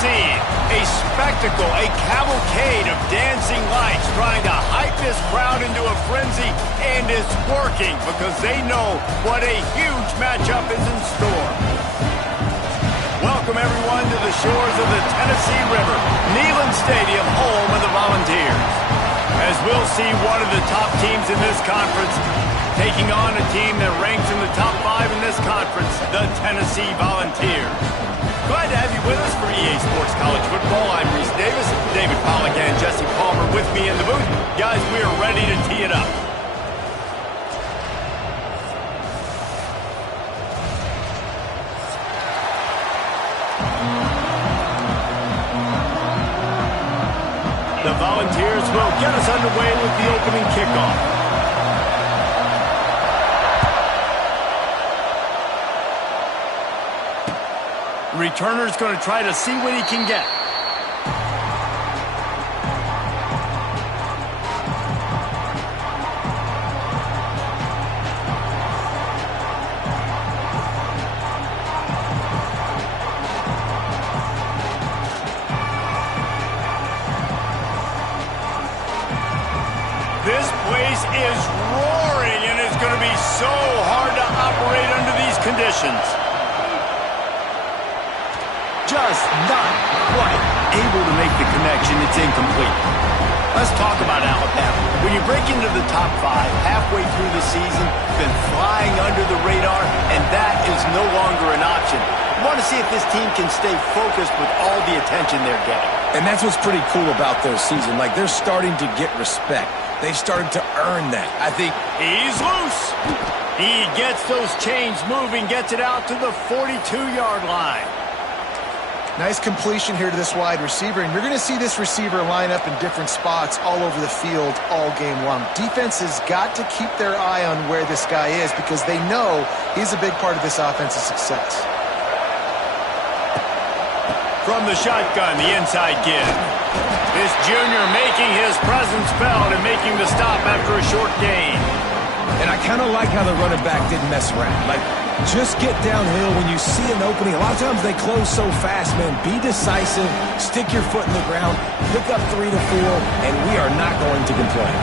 scene. A spectacle, a cavalcade of dancing lights trying to hype this crowd into a frenzy, and it's working because they know what a huge matchup is in store. Welcome, everyone, to the shores of the Tennessee River, Neyland Stadium, home of the Volunteers. As we'll see one of the top teams in this conference taking on a team that ranks in the top 5 in this conference, the Tennessee Volunteers. Glad to have you with us for EA Sports College Football. I'm Reese Davis, David Pollack, and Jesse Palmer with me in the booth. Guys, we are ready to tee it up. The Volunteers will get us underway with the opening kickoff. Returner's going to try to see what he can get. This place is roaring, and it's going to be so hard to operate under these conditions. Just not quite able to make the connection. It's incomplete. Let's talk about Alabama. When you break into the top 5 halfway through the season, been flying under the radar, and that is no longer an option. You want to see if this team can stay focused with all the attention they're getting. And that's what's pretty cool about their season. Like, they're starting to get respect. They've started to earn that. I think he's loose. He gets those chains moving, gets it out to the 42-yard line. Nice completion here to this wide receiver, and you're going to see this receiver line up in different spots all over the field all game long. Defense has got to keep their eye on where this guy is because they know he's a big part of this offense's success. From the shotgun, the inside give. This junior making his presence felt and making the stop after a short gain. And I kind of like how the running back didn't mess around. Like, just get downhill when you see an opening. A lot of times they close so fast, man. Be decisive, stick your foot in the ground, pick up 3 to 4, and we are not going to complain.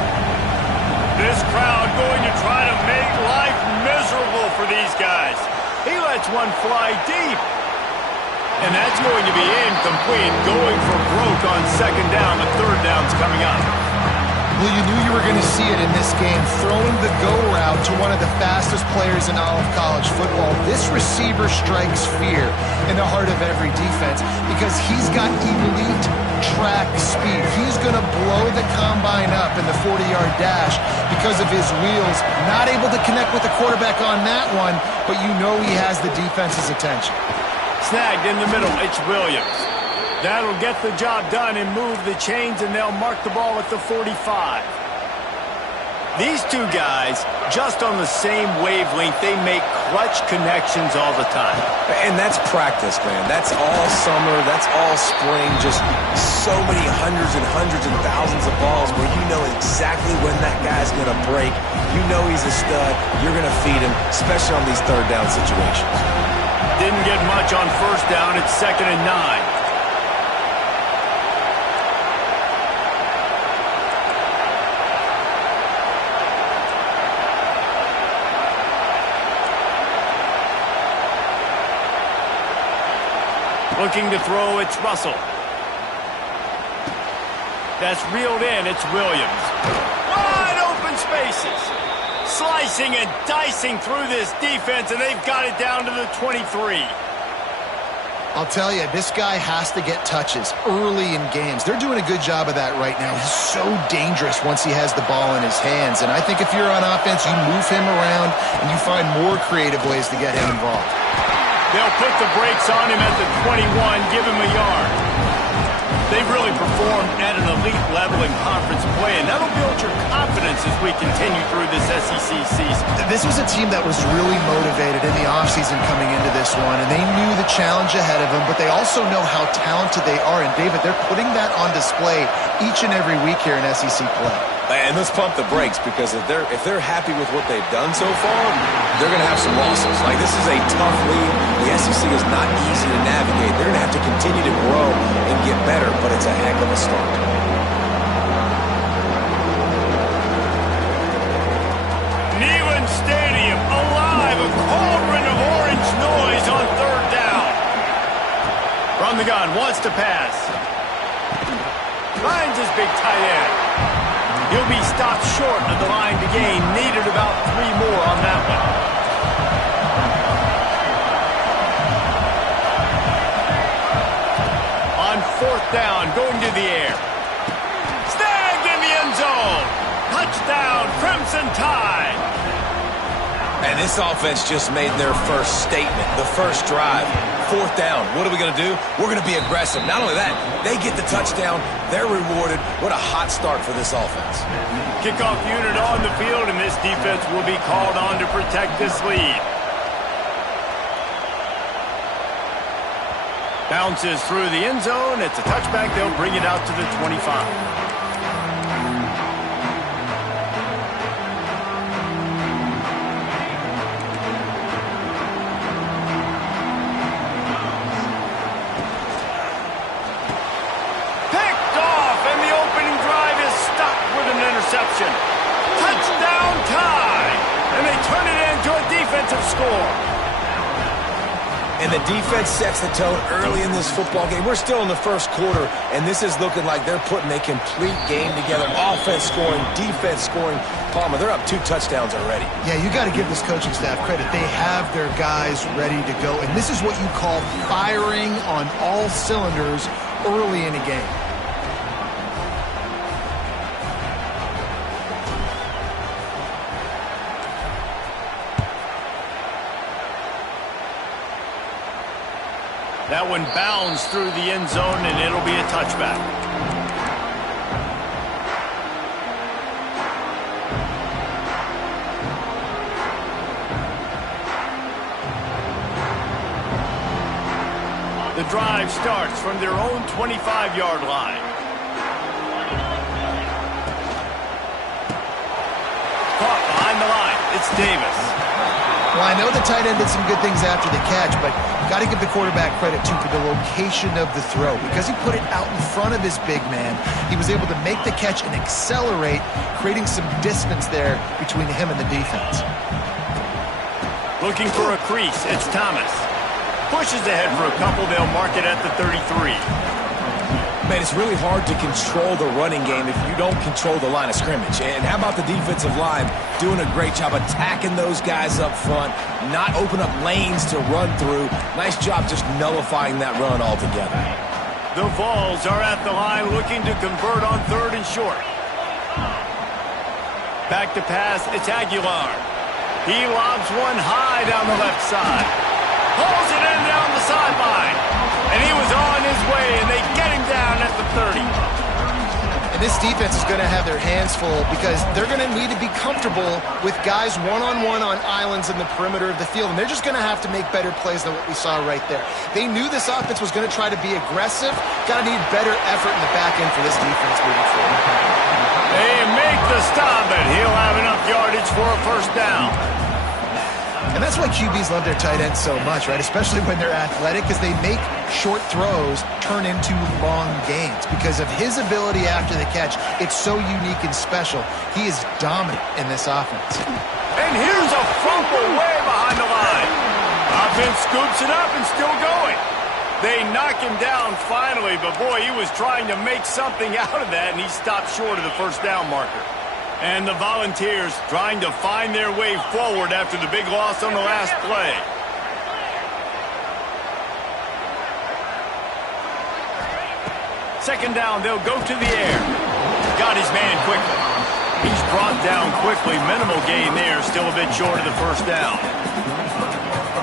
This crowd going to try to make life miserable for these guys. He lets one fly deep. And that's going to be incomplete, going for broke on second down. The third down's coming up. Well, you knew you were going to see it in this game, throwing the go route to one of the fastest players in all of college football. This receiver strikes fear in the heart of every defense because he's got elite track speed. He's going to blow the combine up in the 40-yard dash because of his wheels. Not able to connect with the quarterback on that one, but you know he has the defense's attention. Snagged in the middle, it's Williams. That'll get the job done and move the chains, and they'll mark the ball at the 45. These two guys, just on the same wavelength, they make clutch connections all the time. And that's practice, man. That's all summer. That's all spring. Just so many hundreds and thousands of balls where you know exactly when that guy's going to break. You know he's a stud. You're going to feed him, especially on these third down situations. Didn't get much on first down. It's 2nd and 9. Looking to throw, it's Russell. That's reeled in, it's Williams. Wide open spaces. Slicing and dicing through this defense, and they've got it down to the 23. I'll tell you, this guy has to get touches early in games. They're doing a good job of that right now. He's so dangerous once he has the ball in his hands. And I think if you're on offense, you move him around and you find more creative ways to get him involved. They'll put the brakes on him at the 21, give him a yard. They've really performed at an elite level in conference play, and that'll build your confidence as we continue through this SEC season. This was a team that was really motivated in the offseason coming into this one, and they knew the challenge ahead of them, but they also know how talented they are. And, David, they're putting that on display each and every week here in SEC play. And let's pump the brakes, because if they're happy with what they've done so far, they're going to have some losses. Like, this is a tough league. The SEC is not easy to navigate. They're going to have to continue to grow and get better, but it's a heck of a start. Neyland Stadium alive, a cauldron of orange noise on third down. From the gun, wants to pass. Finds his big tight end. He'll be stopped short of the line to gain. Needed about 3 more on that one. On fourth down, going to the air. Snagged in the end zone. Touchdown, Crimson Tide. And this offense just made their first statement, the first drive. Fourth down. What are we going to do? We're going to be aggressive. Not only that, they get the touchdown. They're rewarded. What a hot start for this offense. Kickoff unit on the field, and this defense will be called on to protect this lead. Bounces through the end zone. It's a touchback. They'll bring it out to the 25. Touchdown Tide, and they turn it into a defensive score. And the defense sets the tone early in this football game. We're still in the first quarter, and this is looking like they're putting a complete game together. Offense scoring, defense scoring. Palmer, they're up 2 touchdowns already. Yeah, you got to give this coaching staff credit. They have their guys ready to go, and this is what you call firing on all cylinders early in a game. That one bounds through the end zone, and it'll be a touchback. The drive starts from their own 25-yard line. Caught behind the line. It's Davis. Well, I know the tight end did some good things after the catch, but got to give the quarterback credit, too, for the location of the throw. Because he put it out in front of his big man, he was able to make the catch and accelerate, creating some distance there between him and the defense. Looking for a crease, it's Thomas. Pushes ahead for a couple, they'll mark it at the 33. Man, it's really hard to control the running game if you don't control the line of scrimmage. And how about the defensive line doing a great job attacking those guys up front, not open up lanes to run through. Nice job just nullifying that run altogether. The Vols are at the line looking to convert on third and short. Back to pass, it's Aguilar. He lobs one high down the left side. Pulls it in down the sideline. And he was on his way, and they get him down at the 30. And this defense is going to have their hands full because they're going to need to be comfortable with guys one-on-one on islands in the perimeter of the field. And they're just going to have to make better plays than what we saw right there. They knew this offense was going to try to be aggressive. Got to need better effort in the back end for this defense moving forward. They make the stop, and he'll have enough yardage for a first down. And that's why QBs love their tight ends so much, right? Especially when they're athletic, because they make short throws turn into long gains. Because of his ability after the catch, it's so unique and special. He is dominant in this offense. And here's a fumble way behind the line. Offense scoops it up and still going. They knock him down finally, but boy, he was trying to make something out of that, and he stopped short of the first down marker. And the Volunteers trying to find their way forward after the big loss on the last play. Second down, they'll go to the air. Got his man quickly. He's brought down quickly. Minimal gain there, still a bit short of the first down.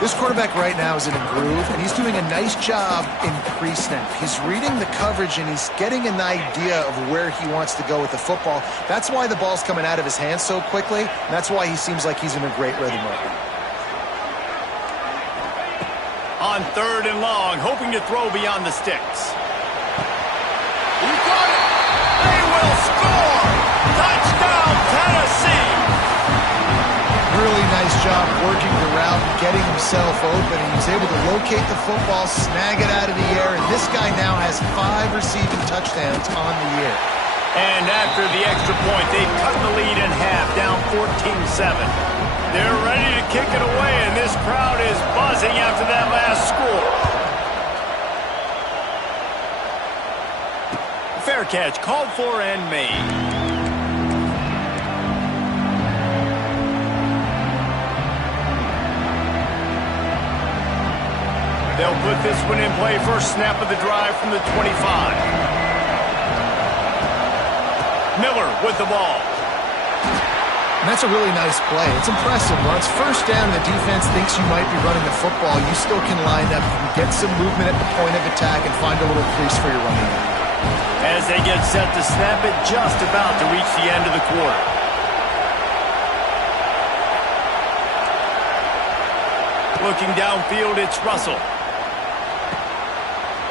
This quarterback right now is in a groove, and he's doing a nice job in pre-snap. He's reading the coverage, and he's getting an idea of where he wants to go with the football. That's why the ball's coming out of his hands so quickly, and that's why he seems like he's in a great rhythm right now. On third and long, hoping to throw beyond the sticks. He got it! They will score! Touchdown! really nice job working the route and getting himself open. And he's able to locate the football, snag it out of the air, and this guy now has 5 receiving touchdowns on the year. And after the extra point, they've cut the lead in half, down 14-7. They're ready to kick it away, and this crowd is buzzing after that last score. Fair catch, called for and made. They'll put this one in play. First snap of the drive from the 25. Miller with the ball. And that's a really nice play. It's impressive. Once first down, the defense thinks you might be running the football. You still can line up. You can get some movement at the point of attack and find a little crease for your running back. As they get set to snap it, just about to reach the end of the quarter. Looking downfield, it's Russell.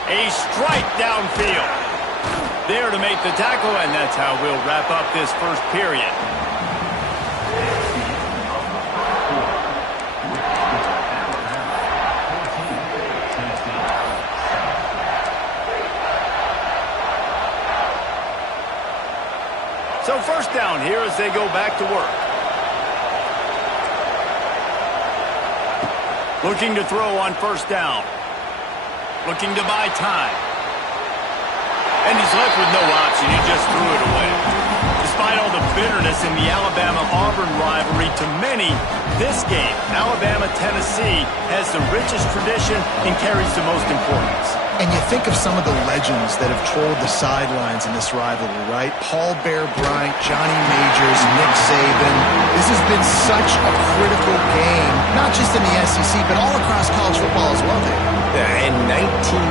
A strike downfield. There to make the tackle, and that's how we'll wrap up this first period. So first down here as they go back to work. Looking to throw on first down. Looking to buy time. And he's left with no option. He just threw it away. Despite all the bitterness in the Alabama-Auburn rivalry, to many, this game, Alabama-Tennessee, has the richest tradition and carries the most importance. And you think of some of the legends that have trolled the sidelines in this rivalry, right? Paul Bear Bryant, Johnny Majors, Nick Saban. This has been such a critical game, not just in the SEC, but all across college football as well, Dave. Yeah, in 1901,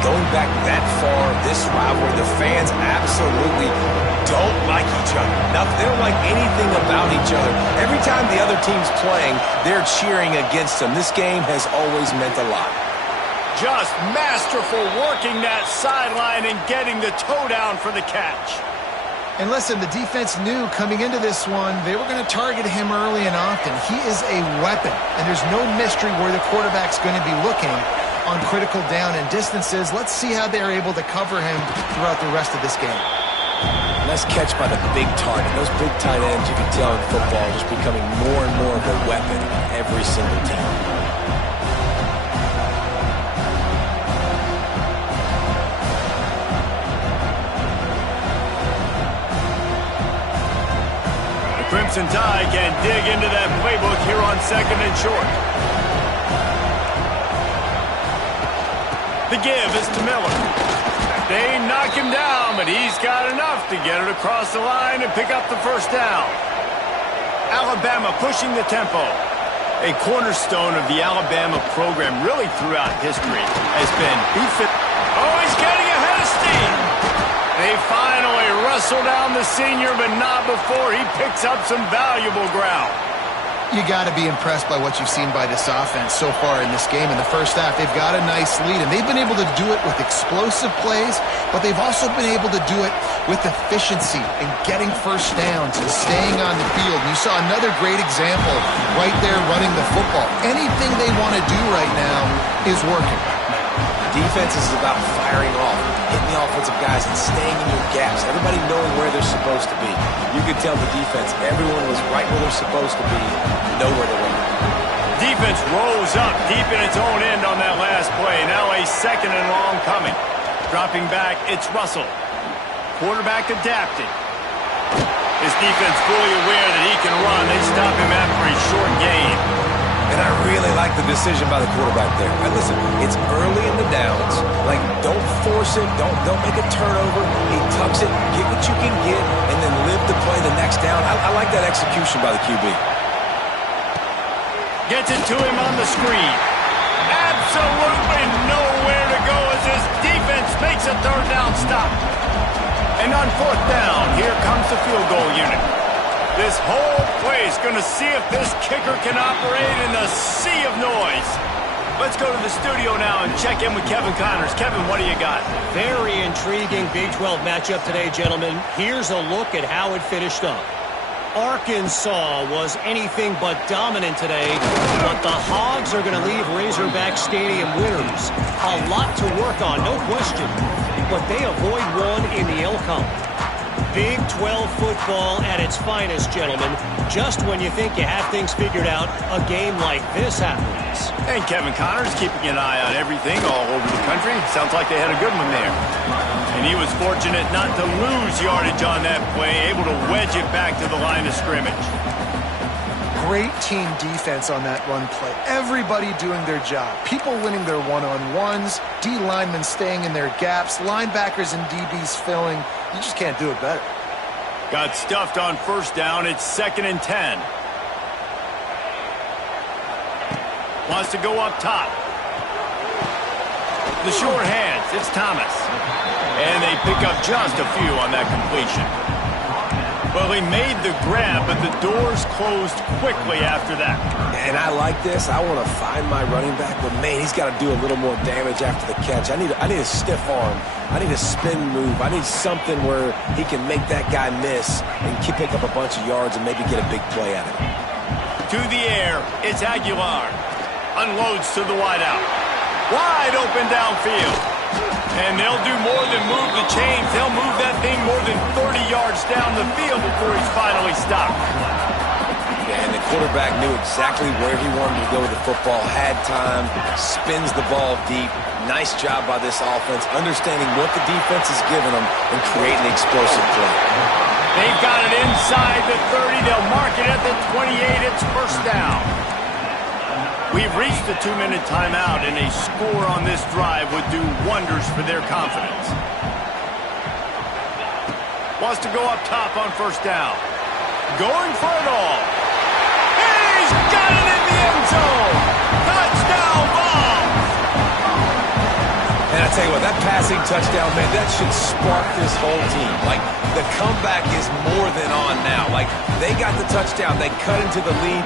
going back that far, this rivalry, the fans absolutely don't like each other. Nothing, they don't like anything about each other. Every time the other team's playing, they're cheering against them. This game has always meant a lot. Just masterful working that sideline and getting the toe down for the catch. And listen, the defense knew coming into this one, they were going to target him early and often. He is a weapon, and there's no mystery where the quarterback's going to be looking on critical down and distances. Let's see how they're able to cover him throughout the rest of this game. Nice catch by the big target. Those big tight ends, you can tell in football, just becoming more and more of a weapon on every single team. Crimson Tide can dig into that playbook here on second and short. The give is to Miller. They knock him down, but he's got enough to get it across the line and pick up the first down. Alabama pushing the tempo. A cornerstone of the Alabama program really throughout history has been oh, he's getting ahead of steam. They finally wrestle down the senior, but not before he picks up some valuable ground. You got to be impressed by what you've seen by this offense so far in this game. In the first half, they've got a nice lead, and they've been able to do it with explosive plays, but they've also been able to do it with efficiency and getting first downs and staying on the field. And you saw another great example right there running the football. Anything they want to do right now is working. Defense is about firing off, hitting the offensive guys and staying in your gaps. Everybody knowing where they're supposed to be. You could tell the defense, everyone was right where they're supposed to be, nowhere to run. Defense rose up deep in its own end on that last play. Now a second and long coming. Dropping back, it's Russell. Quarterback adapting. His defense fully aware that he can run. They stop him after a short gain. And I really like the decision by the quarterback there. Right, listen, it's early in the downs. Like, don't force it. Don't make a turnover. He tucks it, get what you can get, and then live to play the next down. I like that execution by the QB. Gets it to him on the screen. Absolutely nowhere to go as his defense makes a third down stop. And on fourth down, here comes the field goal unit. This whole place going to see if this kicker can operate in the sea of noise. Let's go to the studio now and check in with Kevin Connors. Kevin, what do you got? Very intriguing Big 12 matchup today, gentlemen. Here's a look at how it finished up. Arkansas was anything but dominant today, but the Hogs are going to leave Razorback Stadium winners. A lot to work on, no question, but they avoid one in the Elcom. Big 12 football at its finest, gentlemen. Just when you think you have things figured out, a game like this happens. And Kevin Connors keeping an eye on everything all over the country. Sounds like they had a good one there. And he was fortunate not to lose yardage on that play, able to wedge it back to the line of scrimmage. Great team defense on that run play. Everybody doing their job. People winning their one-on-ones, D linemen staying in their gaps, linebackers and DBs filling. You just can't do it better. Got stuffed on first down. It's 2nd and 10. Wants to go up top. The short hands. It's Thomas. And they pick up just a few on that completion. Well, he made the grab, but the doors closed quickly after that. And I like this. I want to find my running back, but man, he's got to do a little more damage after the catch. I need a stiff arm. I need a spin move. I need something where he can make that guy miss and pick up a bunch of yards and maybe get a big play out of it. To the air, it's Aguilar. Unloads to the wideout. Wide open downfield. And they'll do more than move the chains. They'll move that thing more than 30 yards down the field before he's finally stopped. Yeah, and the quarterback knew exactly where he wanted to go with the football, had time, spins the ball deep. Nice job by this offense, understanding what the defense is giving them and creating the explosive play. They've got it inside the 30. They'll mark it at the 28. It's first down. We've reached the 2-minute timeout, and a score on this drive would do wonders for their confidence. Wants to go up top on first down. Going for it all. He's got it in the end zone. Touchdown ball. And I tell you what, that passing touchdown, man, that should spark this whole team. Like, the comeback is more than on now. Like, they got the touchdown. They cut into the lead.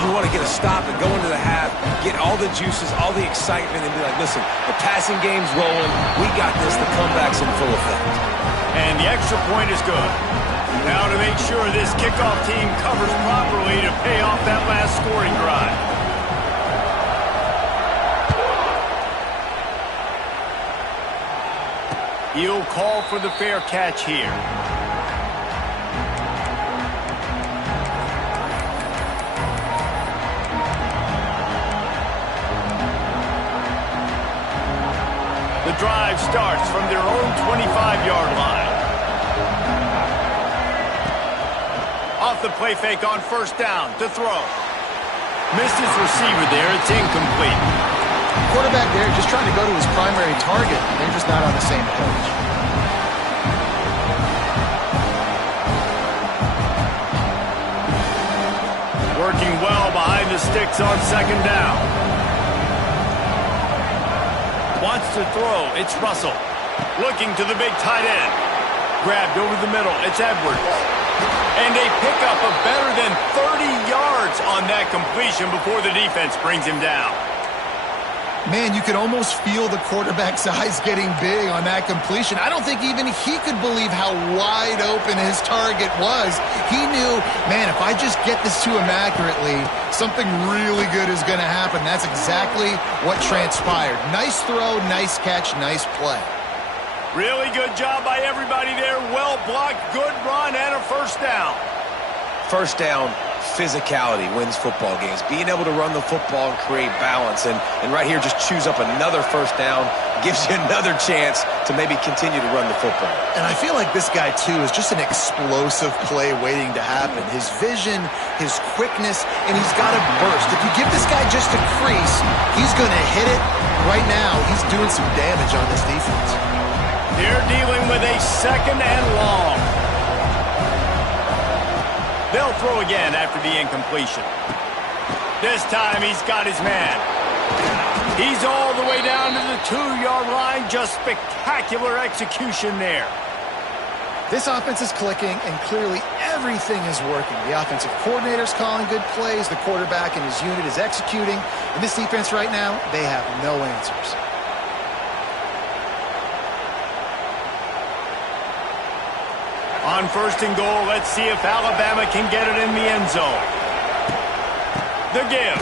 You want to get a stop and go into the half, get all the juices, all the excitement, and be like, listen, the passing game's rolling. We got this. The comeback's in full effect. And the extra point is good. Now to make sure this kickoff team covers properly to pay off that last scoring drive. He'll call for the fair catch here. The drive starts from their own 25-yard line. Off the play fake on first down to throw. Missed his receiver there. It's incomplete. Quarterback there just trying to go to his primary target. They're just not on the same page. Working well behind the sticks on second down. Wants to throw. It's Russell. Looking to the big tight end. Grabbed over the middle. It's Edwards. And they pick up a better than 30 yards on that completion before the defense brings him down. Man, you could almost feel the quarterback's eyes getting big on that completion. I don't think even he could believe how wide open his target was. He knew, man, if I just get this to him accurately, something really good is going to happen. That's exactly what transpired. Nice throw, nice catch, nice play. Really good job by everybody there. Well blocked, good run, and a first down. First down, physicality wins football games. Being able to run the football and create balance. And right here, just choose up another first down. Gives you another chance to maybe continue to run the football. And I feel like this guy, too, is just an explosive play waiting to happen. His vision, his quickness, and he's got a burst. If you give this guy just a crease, he's going to hit it. Right now, he's doing some damage on this defense. They're dealing with a second and long. They'll throw again after the incompletion. This time he's got his man. He's all the way down to the 2-yard line. Just spectacular execution there. This offense is clicking, and clearly everything is working. The offensive coordinator's calling good plays. The quarterback and his unit is executing. And this defense right now, they have no answers. On 1st and goal, let's see if Alabama can get it in the end zone. The give.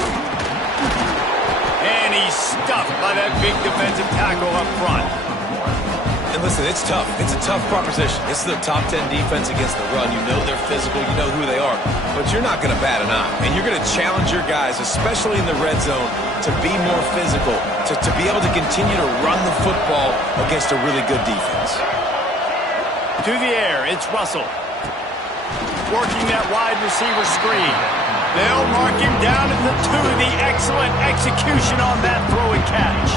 And he's stuffed by that big defensive tackle up front. And listen, it's tough. It's a tough proposition. This is the top 10 defense against the run. You know they're physical. You know who they are. But you're not going to bat an eye. And you're going to challenge your guys, especially in the red zone, to be more physical, to be able to continue to run the football against a really good defense. To the air, it's Russell. Working that wide receiver screen. They'll mark him down at the 2. The excellent execution on that throw and catch.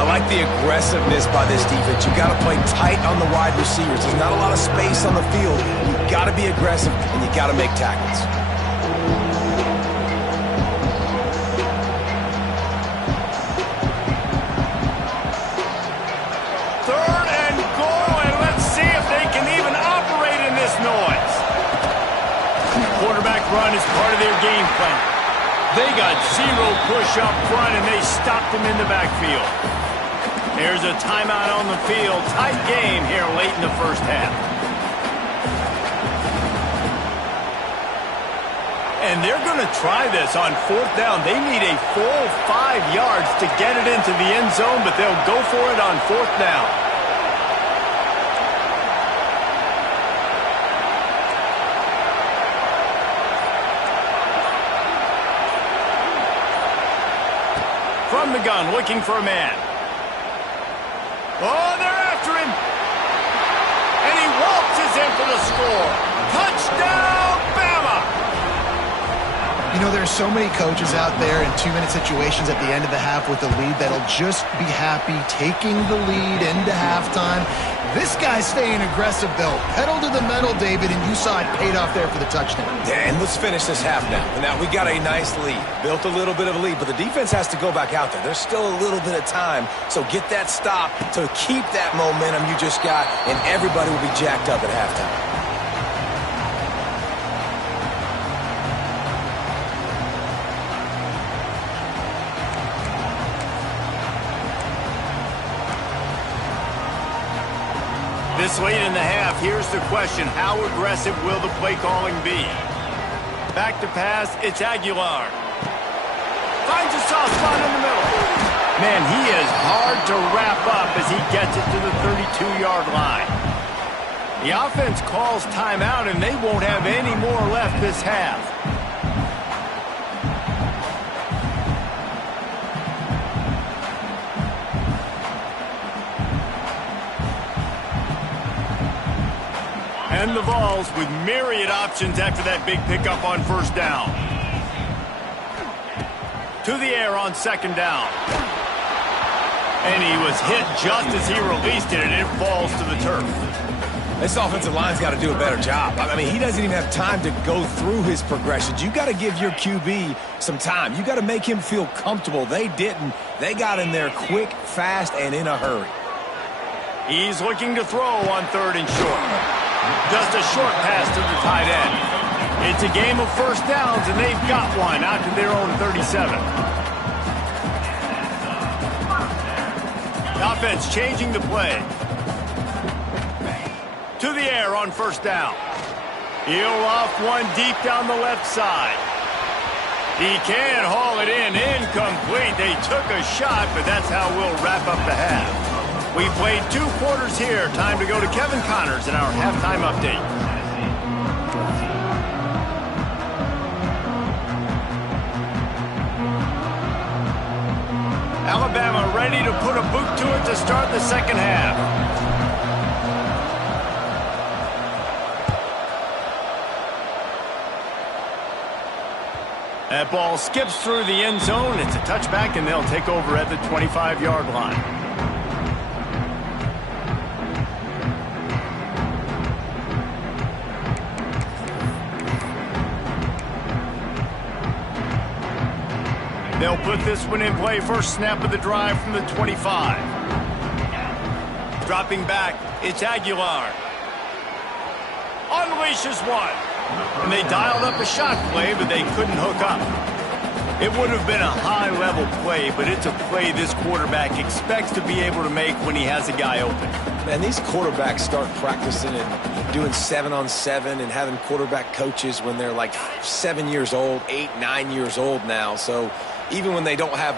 I like the aggressiveness by this defense. You got to play tight on the wide receivers. There's not a lot of space on the field. You got to be aggressive, and you got to make tackles. Third and goal, and let's see if they can even operate in this noise. Quarterback run is part of their game plan. They got 0 push up front, and they stopped him in the backfield. There's a timeout on the field. Tight game here late in the first half. And they're going to try this on 4th down. They need a full 5 yards to get it into the end zone, but they'll go for it on 4th down. From the gun, looking for a man. Oh, they're after him. And he waltzes in for the score. Touchdown, Bama! You know, there are so many coaches out there in 2-minute situations at the end of the half with the lead that'll just be happy taking the lead into halftime. This guy's staying aggressive, though. Pedal to the metal, David, and you saw it paid off there for the touchdown. Yeah, and let's finish this half now. Now, we got a nice lead. Built a little bit of a lead, but the defense has to go back out there. There's still a little bit of time, so get that stop to keep that momentum you just got, and everybody will be jacked up at halftime. This late in the half, here's the question. How aggressive will the play calling be? Back to pass, it's Aguilar. Finds a soft spot in the middle. Man, he is hard to wrap up as he gets it to the 32-yard line. The offense calls timeout, and they won't have any more left this half. And the Vols with myriad options after that big pickup on 1st down. To the air on 2nd down. And he was hit just as he released it, and it falls to the turf. This offensive line's got to do a better job. I mean, he doesn't even have time to go through his progressions. You got to give your QB some time. You got to make him feel comfortable. They didn't. They got in there quick, fast, and in a hurry. He's looking to throw on 3rd and short. Just a short pass to the tight end. It's a game of 1st downs, and they've got one out to their own 37. The offense changing the play. To the air on 1st down. He'll off one deep down the left side. He can haul it in. Incomplete. They took a shot, but that's how we'll wrap up the half. We played 2 quarters here. Time to go to Kevin Connors in our halftime update. Alabama ready to put a boot to it to start the second half. That ball skips through the end zone. It's a touchback, and they'll take over at the 25-yard line. They'll put this one in play. First snap of the drive from the 25. Dropping back, it's Aguilar. Unleashes one. And they dialed up a shot play, but they couldn't hook up. It would have been a high-level play, but it's a play this quarterback expects to be able to make when he has a guy open. Man, these quarterbacks start practicing and doing 7-on-7 and having quarterback coaches when they're like 7 years old, 8, 9 years old now. So even when they don't have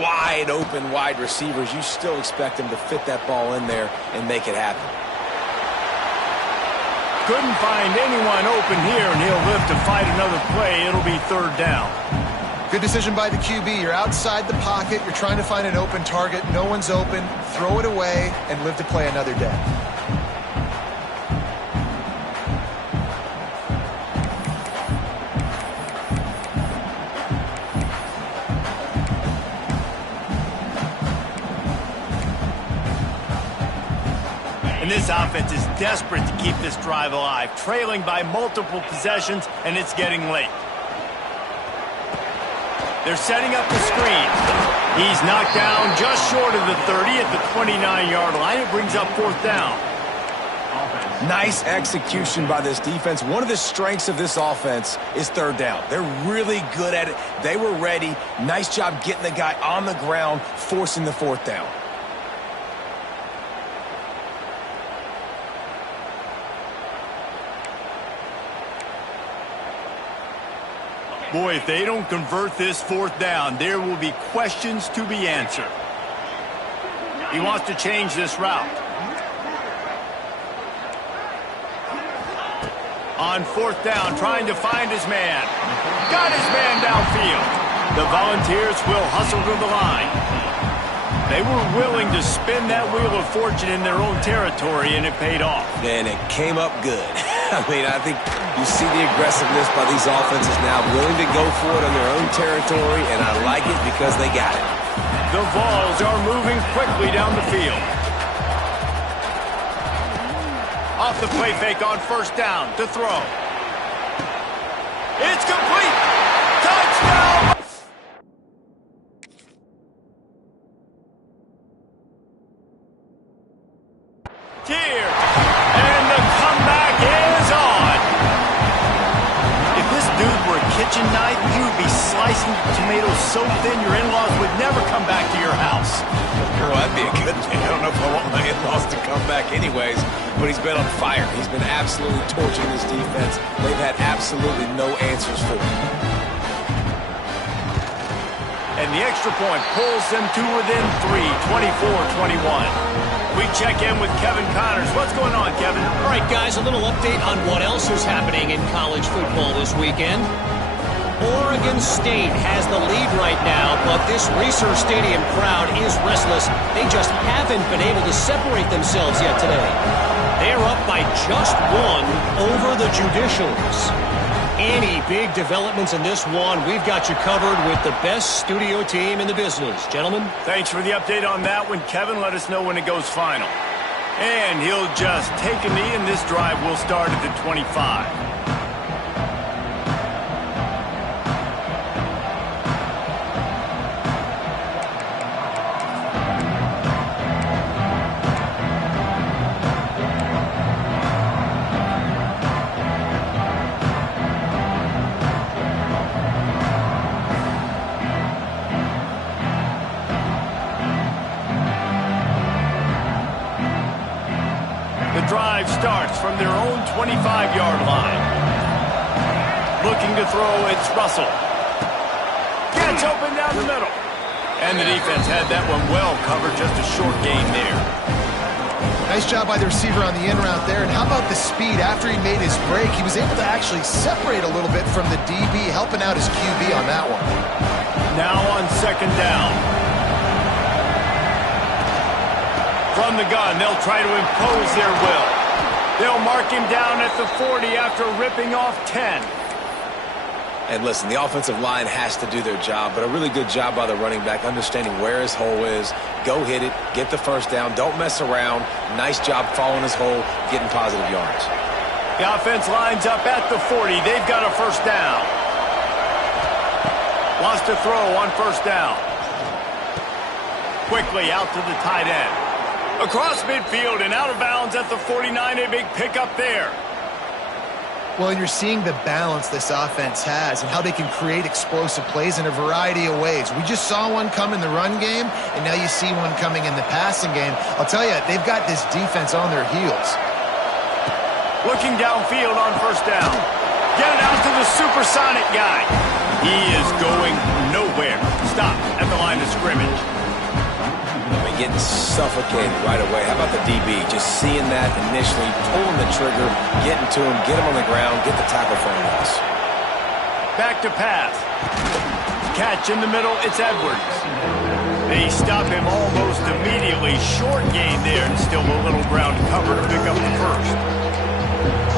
wide open wide receivers, you still expect them to fit that ball in there and make it happen. Couldn't find anyone open here, and he'll live to fight another play. It'll be third down. Good decision by the QB. You're outside the pocket. You're trying to find an open target. No one's open. Throw it away and live to play another day. And this offense is desperate to keep this drive alive, trailing by multiple possessions, and it's getting late. They're setting up the screen. He's knocked down just short of the 30 at the 29-yard line. It brings up fourth down. Nice execution by this defense. One of the strengths of this offense is third down. They're really good at it. They were ready. Nice job getting the guy on the ground, forcing the fourth down. Boy, if they don't convert this fourth down, there will be questions to be answered. He wants to change this route. On fourth down, trying to find his man. Got his man downfield. The Volunteers will hustle to the line. They were willing to spin that wheel of fortune in their own territory, and it paid off. And it came up good. I mean, I think you see the aggressiveness by these offenses now, willing to go for it on their own territory, and I like it because they got it. The Vols are moving quickly down the field. Off the play fake on first down to throw. It's complete. Touchdown. Here. And the comeback is on. If this dude were a kitchen knife, he would be slicing tomatoes so thin your in-laws would never come back to your house. Well, that'd be a good thing. I don't know if I want my in-laws to come back anyways, but he's been on fire. He's been absolutely torching this defense. They've had absolutely no answers for him. And the extra point pulls them to within 3, 24-21. We check in with Kevin Connors. What's going on, Kevin? All right, guys, a little update on what else is happening in college football this weekend. Oregon State has the lead right now, but this Reser Stadium crowd is restless. They just haven't been able to separate themselves yet today. They're up by just one over the Judicials. Any big developments in this one, we've got you covered with the best studio team in the business. Gentlemen? Thanks for the update on that one, Kevin. Let us know when it goes final. And he'll just take a knee, and this drive will start at the 25. Drive starts from their own 25-yard line. Looking to throw, it's Russell. Gets open down the middle. And the defense had that one well covered, just a short gain there. Nice job by the receiver on the in route there. And how about the speed? After he made his break, he was able to actually separate a little bit from the DB, helping out his QB on that one. Now on second down. From the gun, they'll try to impose their will. They'll mark him down at the 40 after ripping off 10. And listen, the offensive line has to do their job, but a really good job by the running back, understanding where his hole is. Go hit it, get the first down, don't mess around. Nice job following his hole, getting positive yards. The offense lines up at the 40. They've got a first down. Wants to throw on first down. Quickly out to the tight end. Across midfield and out of bounds at the 49, a big pickup there. Well, and you're seeing the balance this offense has and how they can create explosive plays in a variety of ways. We just saw one come in the run game, and now you see one coming in the passing game. I'll tell you, they've got this defense on their heels. Looking downfield on first down. Get it out to the supersonic guy. He is going nowhere. Stop at the line of scrimmage. Getting suffocated right away. How about the DB? Just seeing that initially, pulling the trigger, getting to him, get him on the ground, get the tackle for a loss. Back to pass. Catch in the middle, it's Edwards. They stop him almost immediately. Short gain there, and still a little ground cover to pick up the first.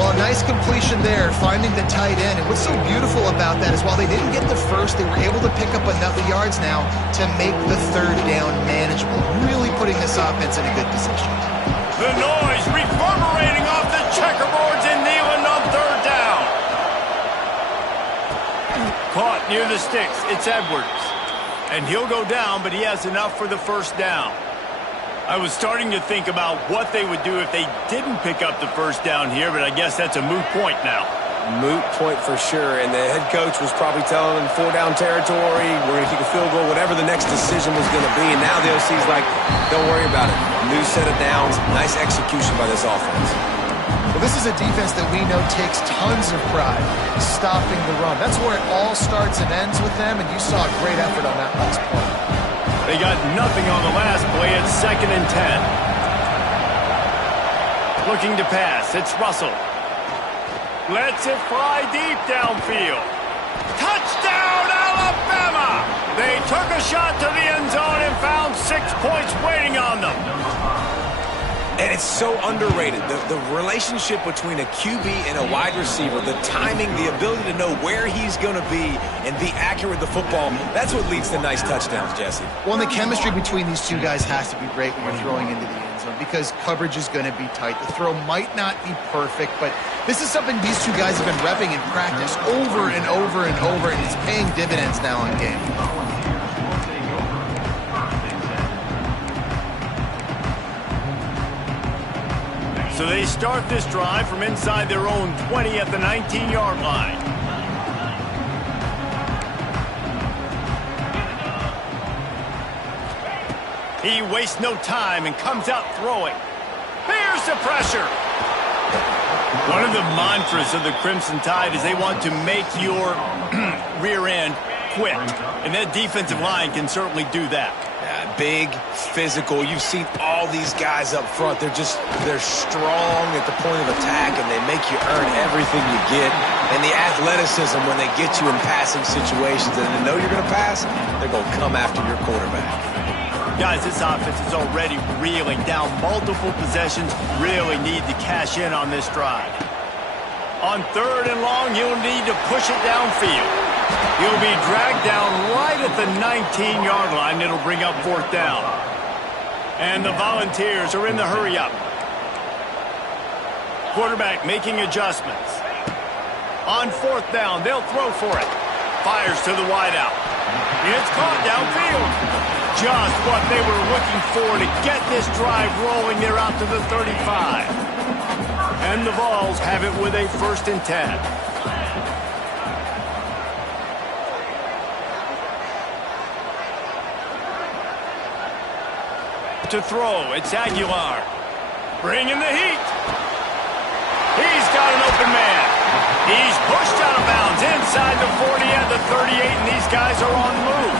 Well, a nice completion there, finding the tight end. And what's so beautiful about that is while they didn't get the first, they were able to pick up enough yards now to make the third down manageable, really putting this offense in a good position. The noise reverberating off the checkerboards and Neyland on third down. Caught near the sticks. It's Edwards. And he'll go down, but he has enough for the first down. I was starting to think about what they would do if they didn't pick up the first down here, but I guess that's a moot point now. Moot point for sure, and the head coach was probably telling them 4-down territory, we're going to kick a field goal, whatever the next decision was going to be, and now the OC's like, don't worry about it. New set of downs, nice execution by this offense. Well, this is a defense that we know takes tons of pride stopping the run. That's where it all starts and ends with them, and you saw a great effort on that last play. They got nothing on the last play. It's 2nd and 10. Looking to pass. It's Russell. Lets it fly deep downfield. Touchdown, Alabama! They took a shot to the end zone and found 6 points waiting on them. And it's so underrated. The relationship between a QB and a wide receiver, the timing, the ability to know where he's going to be and be accurate with the football, that's what leads to nice touchdowns, Jesse. Well, and the chemistry between these two guys has to be great when you're throwing into the end zone because coverage is going to be tight. The throw might not be perfect, but this is something these two guys have been repping in practice over and over and over, and it's paying dividends now in game. So they start this drive from inside their own 20 at the 19-yard line. He wastes no time and comes out throwing. Here's the pressure. One of the mantras of the Crimson Tide is they want to make your rear end quit. And that defensive line can certainly do that. Big, physical. You've seen all these guys up front. They're strong at the point of attack, and they make you earn everything you get. And the athleticism when they get you in passing situations and they know you're going to pass, they're going to come after your quarterback. Guys, this offense is already reeling down multiple possessions. Really need to cash in on this drive. On 3rd and long, you'll need to push it downfield. He'll be dragged down right at the 19-yard line. It'll bring up 4th down. And the Volunteers are in the hurry-up. Quarterback making adjustments. On 4th down, they'll throw for it. Fires to the wideout. It's caught downfield. Just what they were looking for to get this drive rolling. They're out to the 35. And the Vols have it with a 1st and 10. To throw, it's Aguilar. Bringing the heat. He's got an open man. He's pushed out of bounds inside the 40 at the 38, and these guys are on the move.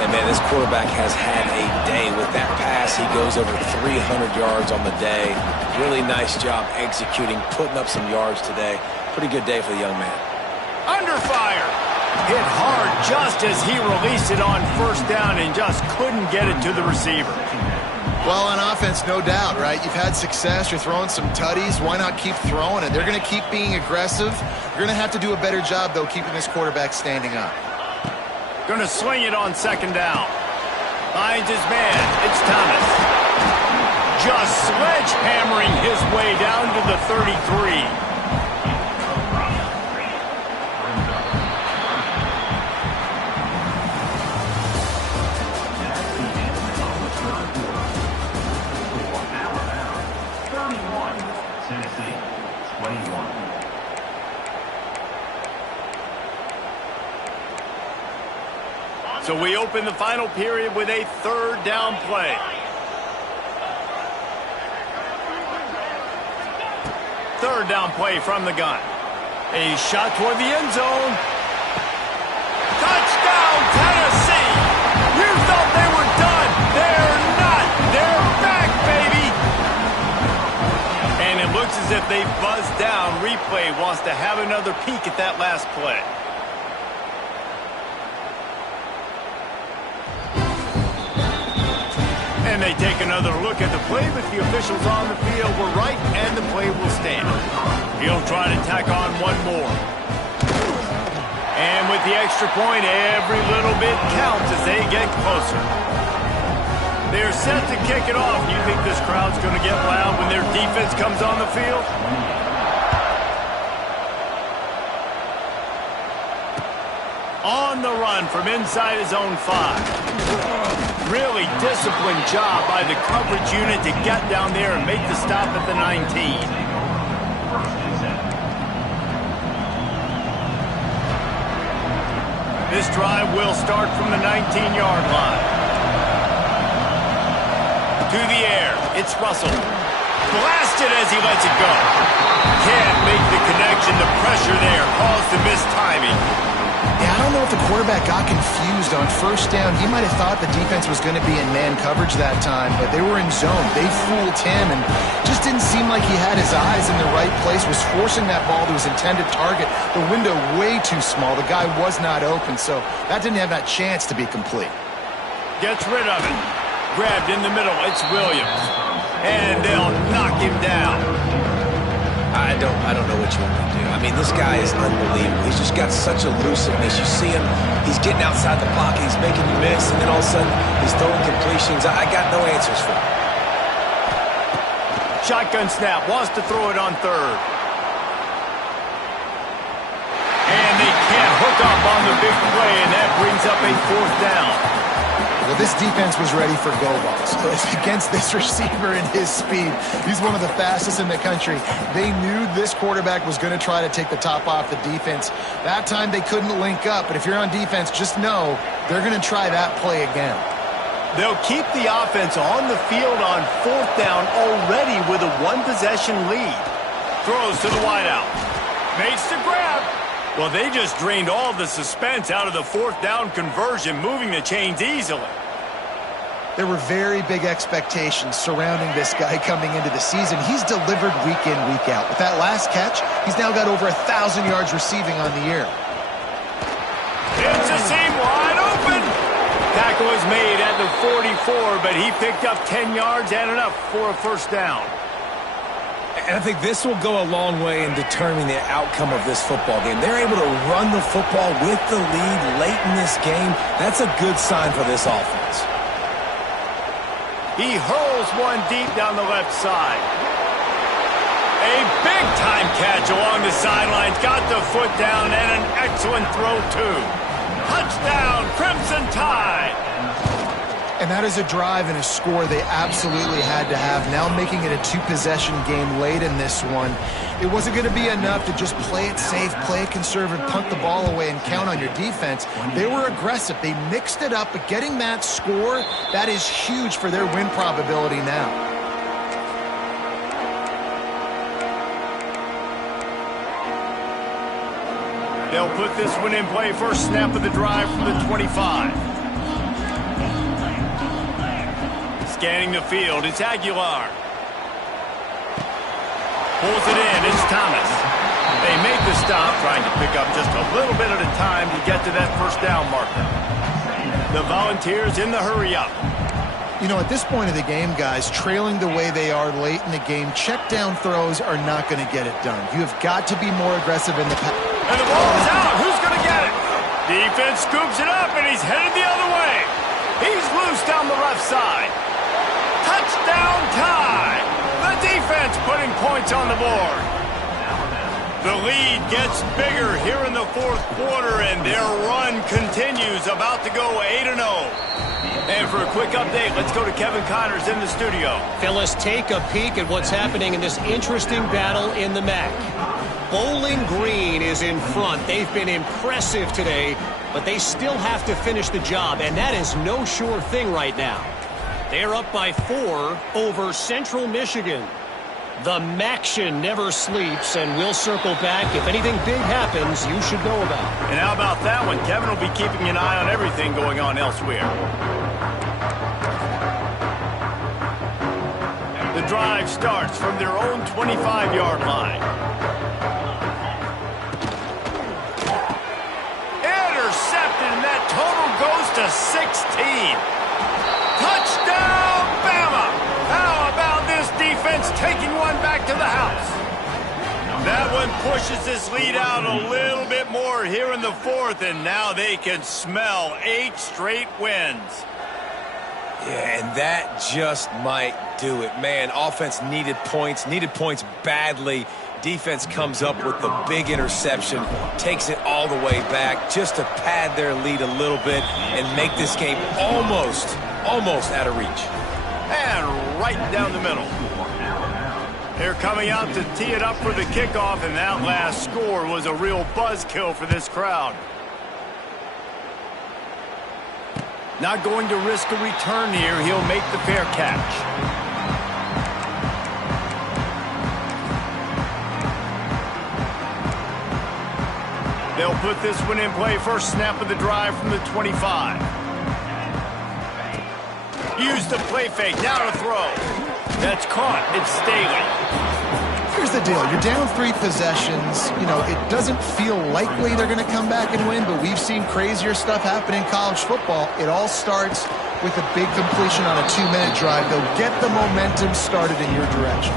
And man, this quarterback has had a day with that pass. He goes over 300 yards on the day. Really nice job executing, putting up some yards today. Pretty good day for the young man. Under fire. Hit hard just as he released it on 1st down and just couldn't get it to the receiver. Well, on offense, no doubt, right? You've had success. You're throwing some tutties. Why not keep throwing it? They're going to keep being aggressive. You're going to have to do a better job, though, keeping this quarterback standing up. Going to sling it on 2nd down. Finds his man. It's Thomas. Just sledgehammering his way down to the 33. So we open the final period with a third down play. Third down play from the gun. A shot toward the end zone. Touchdown, Tennessee! You thought they were done. They're not. They're back, baby! And it looks as if they buzzed down. Replay wants to have another peek at that last play. And they take another look at the play, but the officials on the field were right, and the play will stand. He'll try to tack on one more. And with the extra point, every little bit counts as they get closer. They're set to kick it off. You think this crowd's going to get loud when their defense comes on the field? On the run from inside his own 5. Really disciplined job by the coverage unit to get down there and make the stop at the 19. This drive will start from the 19-yard line. To the air, it's Russell. Blasted as he lets it go. Can't make the connection. The pressure there caused the missed timing. Yeah, I don't know if the quarterback got confused on first down. He might have thought the defense was going to be in man coverage that time, but they were in zone. They fooled him and just didn't seem like he had his eyes in the right place, was forcing that ball to his intended target. The window way too small. The guy was not open, so that didn't have that chance to be complete. Gets rid of it. Grabbed in the middle. It's Williams. And they'll knock him down. I don't know what you want me to do. I mean, this guy is unbelievable. He's just got such elusiveness. You see him, he's getting outside the pocket, he's making you miss, and then all of a sudden, he's throwing completions. I got no answers for him. Shotgun snap, wants to throw it on third. And they can't hook up on the big play, and that brings up a fourth down. Well, this defense was ready for go balls. Against this receiver and his speed, he's one of the fastest in the country. They knew this quarterback was going to try to take the top off the defense. That time they couldn't link up, but if you're on defense, just know they're going to try that play again. They'll keep the offense on the field on fourth down already with a one-possession lead. Throws to the wideout. Makes the grab. Well, they just drained all the suspense out of the fourth down conversion, moving the chains easily. There were very big expectations surrounding this guy coming into the season. He's delivered week in, week out. With that last catch, he's now got over 1,000 yards receiving on the year. It's a seam wide open. Tackle was made at the 44, but he picked up 10 yards and enough for a first down. And I think this will go a long way in determining the outcome of this football game. They're able to run the football with the lead late in this game. That's a good sign for this offense. He hurls one deep down the left side. A big-time catch along the sidelines. Got the foot down and an excellent throw, too. Touchdown, Crimson Tide. And that is a drive and a score they absolutely had to have. Now making it a two-possession game late in this one. It wasn't going to be enough to just play it safe, play it conservative, punt the ball away, and count on your defense. They were aggressive. They mixed it up, but getting that score, that is huge for their win probability now. They'll put this one in play. First snap of the drive from the 25. Scanning the field, it's Aguilar. Pulls it in, it's Thomas. They make the stop, trying to pick up just a little bit at a time to get to that first down marker. The Volunteers in the hurry-up. You know, at this point of the game, guys, trailing the way they are late in the game, check down throws are not going to get it done. You have got to be more aggressive in the pass. And the ball is out. Who's going to get it? Defense scoops it up, and he's headed the other way. He's loose down the left side. Touchdown Tide! The defense putting points on the board. The lead gets bigger here in the fourth quarter, and their run continues, about to go 8-0. And for a quick update, let's go to Kevin Connors in the studio. Phyllis, take a peek at what's happening in this interesting battle in the MAC. Bowling Green is in front. They've been impressive today, but they still have to finish the job, and that is no sure thing right now. They're up by 4 over Central Michigan. The Maction never sleeps, and we'll circle back. If anything big happens, you should know about. And how about that one? Kevin will be keeping an eye on everything going on elsewhere. The drive starts from their own 25-yard line. Intercepted, and that total goes to 16. Touchdown, Bama! How about this defense taking one back to the house? That one pushes this lead out a little bit more here in the 4th, and now they can smell 8 straight wins. Yeah, and that just might do it. Man, offense needed points badly. Defense comes up with the big interception, takes it all the way back just to pad their lead a little bit and make this game almost out of reach. And right down the middle. They're coming out to tee it up for the kickoff, and that last score was a real buzzkill for this crowd. Not going to risk a return here. He'll make the fair catch. They'll put this one in play. First snap of the drive from the 25. Use the play fake. Now to throw. That's caught. It's Staley. Here's the deal. You're down 3 possessions. You know, it doesn't feel likely they're going to come back and win, but we've seen crazier stuff happen in college football. It all starts with a big completion on a 2-minute drive. They'll get the momentum started in your direction.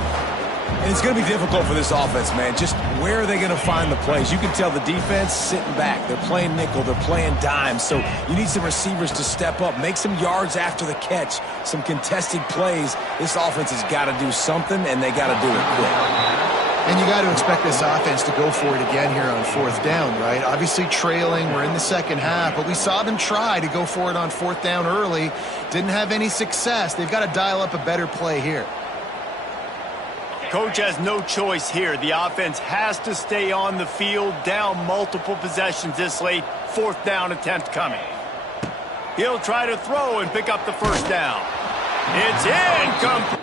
And it's going to be difficult for this offense, man. Just where are they going to find the plays? You can tell the defense sitting back. They're playing nickel. They're playing dime. So you need some receivers to step up, make some yards after the catch, some contested plays. This offense has got to do something, and they got to do it quick. And you got to expect this offense to go for it again here on 4th down, right? Obviously trailing. We're in the second half, but we saw them try to go for it on 4th down early. Didn't have any success. They've got to dial up a better play here. Coach has no choice here. The offense has to stay on the field, down multiple possessions this late. 4th down attempt coming. He'll try to throw and pick up the first down. It's incomplete.